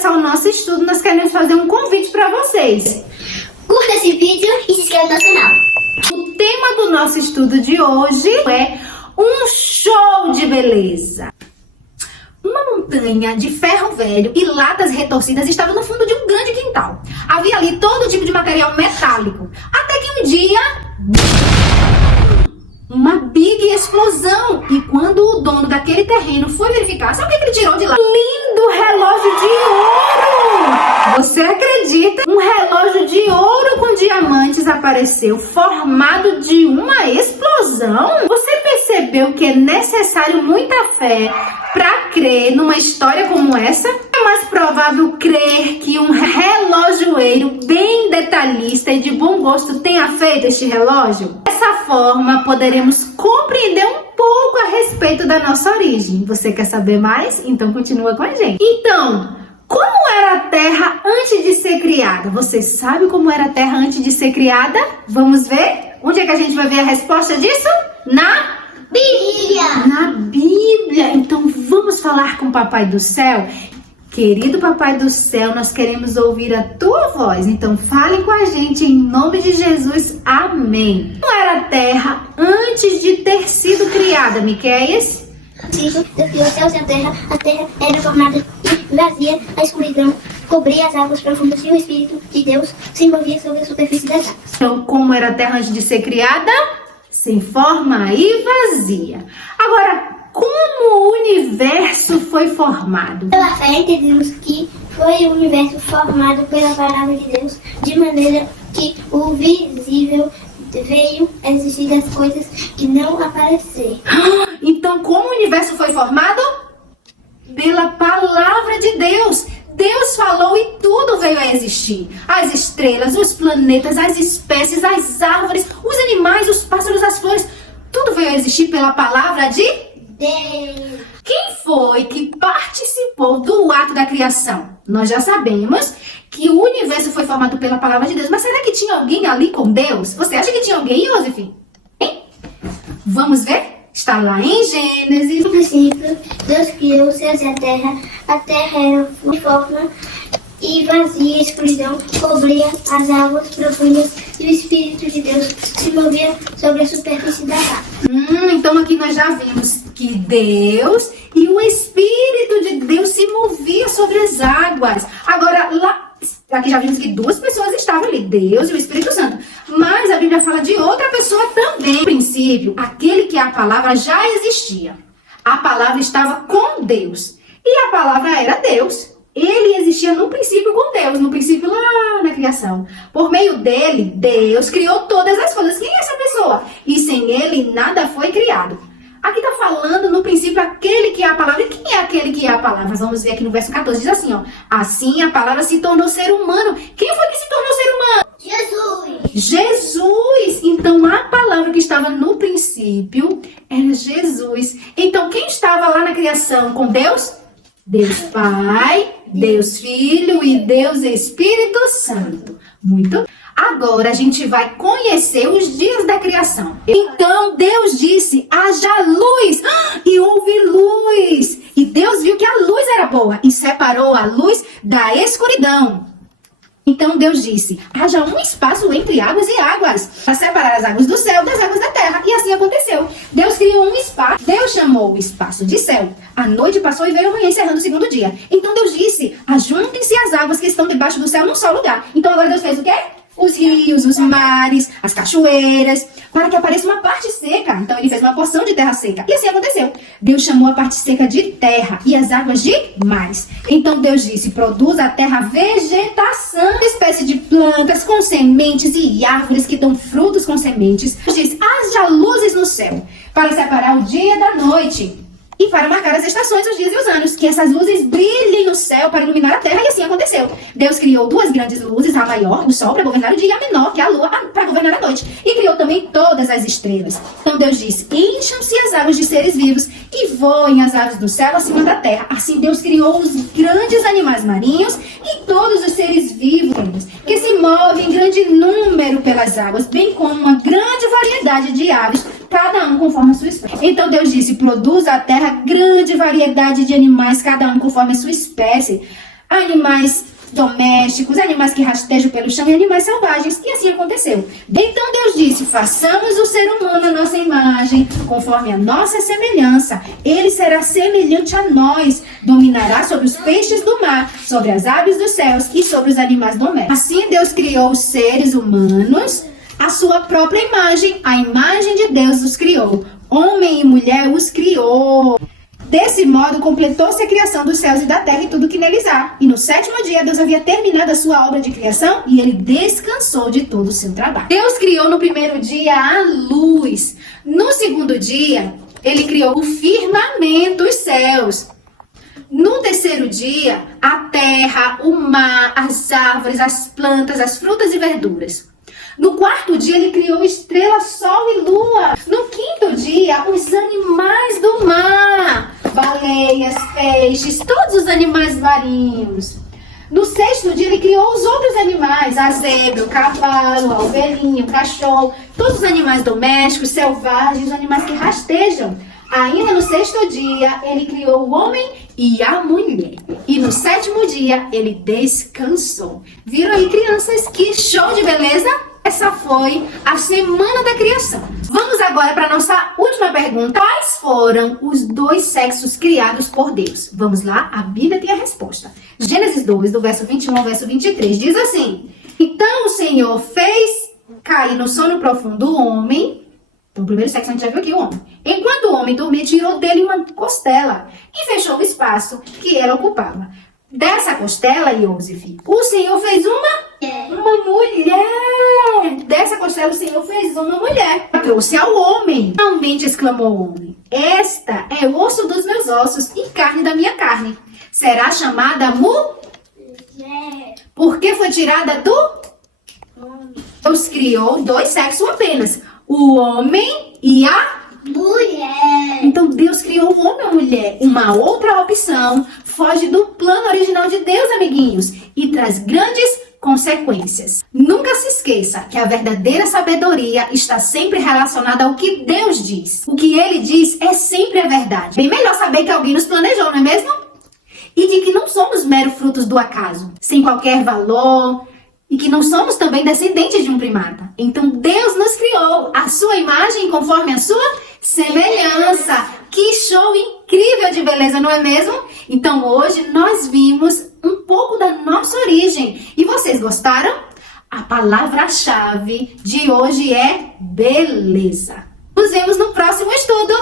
começar o nosso estudo, nós queremos fazer um convite para vocês. Curta esse vídeo e se inscreva no nosso canal. O tema do nosso estudo de hoje é um show de beleza. Uma montanha de ferro velho e latas retorcidas estava no fundo de um grande quintal. Havia ali todo tipo de material metálico. Até que um dia... uma big explosão. E quando o dono daquele terreno foi verificar, sabe o que ele tirou de lá? Lindo relógio de ouro! Você acredita? Um relógio de ouro com diamantes apareceu, formado de uma explosão? Você percebeu que é necessário muita fé para crer numa história como essa? É mais provável crer que um relojoeiro bem detalhista e de bom gosto tenha feito este relógio? Dessa forma, poderemos compreender um pouco a respeito da nossa origem. Você quer saber mais? Então continua com a gente. Então, como era a Terra antes de ser criada? Você sabe como era a Terra antes de ser criada? Vamos ver? Onde é que a gente vai ver a resposta disso? Na Bíblia! Na Bíblia! Então vamos falar com o Papai do Céu? Querido Papai do Céu, nós queremos ouvir a tua voz. Então fale com a gente em nome de Jesus. Amém. Como era a Terra antes de ter sido criada, Miqueias? Deus criou os céus e a terra era formada e vazia, a escuridão cobria as águas profundas e o Espírito de Deus se movia sobre a superfície das águas. Então, como era a Terra antes de ser criada? Sem forma e vazia. Agora, como o universo foi formado? Pela fé entendemos que foi o universo formado pela palavra de Deus, de maneira que o visível veio a existir das coisas que não apareceram. Então, como o universo foi formado? Pela palavra de Deus. Deus falou e tudo veio a existir. As estrelas, os planetas, as espécies, as árvores, os animais, os pássaros, as flores. Tudo veio a existir pela palavra de Deus. Quem foi que participou do ato da criação? Nós já sabemos que o universo foi formado pela palavra de Deus. Mas será que tinha alguém ali com Deus? Você acha que tinha alguém, Iosif? Hein? Vamos ver? Está lá em Gênesis. No princípio, Deus criou os céus e a terra era de forma e vazia, a escuridão cobria as águas profundas e o Espírito de Deus se movia sobre a superfície da água. Então aqui nós já vimos que Deus e o Espírito de Deus se movia sobre as águas. Agora, aqui já vimos que duas pessoas estavam ali, Deus e o Espírito Santo. Mas a Bíblia fala de outra pessoa também. No princípio, aquele que é a palavra já existia. A palavra estava com Deus. E a palavra era Deus. Ele existia no princípio com Deus, no princípio lá na criação. Por meio dele, Deus criou todas as coisas. Quem é essa pessoa? E sem ele, nada foi criado. Aqui está falando no princípio aquele que é a palavra. E quem é aquele que é a palavra? Vamos ver aqui no verso 14, diz assim, ó. Assim a palavra se tornou ser humano. Quem foi que se tornou ser humano? Jesus! Jesus! Então a palavra que estava no princípio era Jesus. Então quem estava lá na criação com Deus? Deus Pai, Deus Filho e Deus Espírito Santo. Muito. Agora a gente vai conhecer os dias da criação. Então Deus disse, haja luz, e houve luz. E Deus viu que a luz era boa e separou a luz da escuridão. Então Deus disse, haja um espaço entre águas e águas, para separar as águas do céu das águas da terra. E assim aconteceu. Deus criou um espaço. Deus chamou o espaço de céu. A noite passou e veio a manhã, encerrando o segundo dia. Então Deus disse, ajuntem-se as águas que estão debaixo do céu num só lugar. Então agora Deus fez o quê? Os rios, os mares, as cachoeiras, para que apareça uma parte seca. Então ele fez uma porção de terra seca. E assim aconteceu. Deus chamou a parte seca de terra e as águas de mares. Então Deus disse, produz a terra vegetação, espécie de plantas com sementes e árvores que dão frutos com sementes. Deus disse, haja luzes no céu, para separar o dia da noite. E para marcar as estações, os dias e os anos, que essas luzes brilhem no céu para iluminar a terra, e assim aconteceu. Deus criou duas grandes luzes, a maior, o sol, para governar o dia, e a menor, que é a lua, para governar a noite. E criou também todas as estrelas. Então Deus disse, encham-se as águas de seres vivos, e voem as aves do céu acima da terra. Assim Deus criou os grandes animais marinhos, e todos os seres vivos, que se movem em grande número pelas águas, bem como uma grande variedade de aves, cada um conforme a sua espécie. Então Deus disse, produza a terra grande variedade de animais, cada um conforme a sua espécie. animais domésticos, animais que rastejam pelo chão e animais selvagens. E assim aconteceu. Então Deus disse: façamos o ser humano à nossa imagem, conforme a nossa semelhança. Ele será semelhante a nós, dominará sobre os peixes do mar, sobre as aves dos céus e sobre os animais domésticos. Assim Deus criou os seres humanos à sua própria imagem. A imagem de Deus os criou. Homem e mulher os criou. Desse modo, completou-se a criação dos céus e da terra e tudo que neles há. E no 7º dia, Deus havia terminado a sua obra de criação e ele descansou de todo o seu trabalho. Deus criou no primeiro dia a luz. No 2º dia, ele criou o firmamento, os céus. No 3º dia, a terra, o mar, as árvores, as plantas, as frutas e verduras. No 4º dia, ele criou estrelas, sol e lua. No 5º dia, os animais do mar. Baleias, peixes, todos os animais marinhos. No 6º dia, ele criou os outros animais. A zebra, o cavalo, a ovelhinha, o cachorro. Todos os animais domésticos, selvagens, os animais que rastejam. Ainda no 6º dia, ele criou o homem e a mulher. E no 7º dia, ele descansou. Viram aí, crianças? Que show de beleza! Essa foi a semana da criação. Vamos agora para a nossa última pergunta. Quais foram os 2 sexos criados por Deus? Vamos lá, a Bíblia tem a resposta. Gênesis 2, do verso 21 ao verso 23, diz assim: então o Senhor fez cair no sono profundo o homem. Então, o primeiro sexo a gente já viu aqui, o homem. Enquanto o homem dormia, tirou dele uma costela e fechou o espaço que ela ocupava. Dessa costela, Iosif, o Senhor fez uma mulher. Dessa costela, o Senhor fez uma mulher. Trouxe ao homem. Finalmente, exclamou o homem: esta é osso dos meus ossos e carne da minha carne. Será chamada mulher, porque foi tirada do homem. Deus criou 2 sexos apenas: o homem e a mulher. Então Deus criou o homem e a mulher. Uma outra opção foge do plano original de Deus, amiguinhos, e traz grandes consequências. Nunca se esqueça que a verdadeira sabedoria está sempre relacionada ao que Deus diz. O que Ele diz é sempre a verdade. Bem melhor saber que alguém nos planejou, não é mesmo? E de que não somos mero frutos do acaso, sem qualquer valor, e que não somos também descendentes de um primata. Então Deus nos criou à sua imagem, conforme a sua semelhança. Que show incrível de beleza, não é mesmo? Então hoje nós vimos um pouco da nossa origem. E vocês gostaram? A palavra-chave de hoje é beleza. Nos vemos no próximo estudo.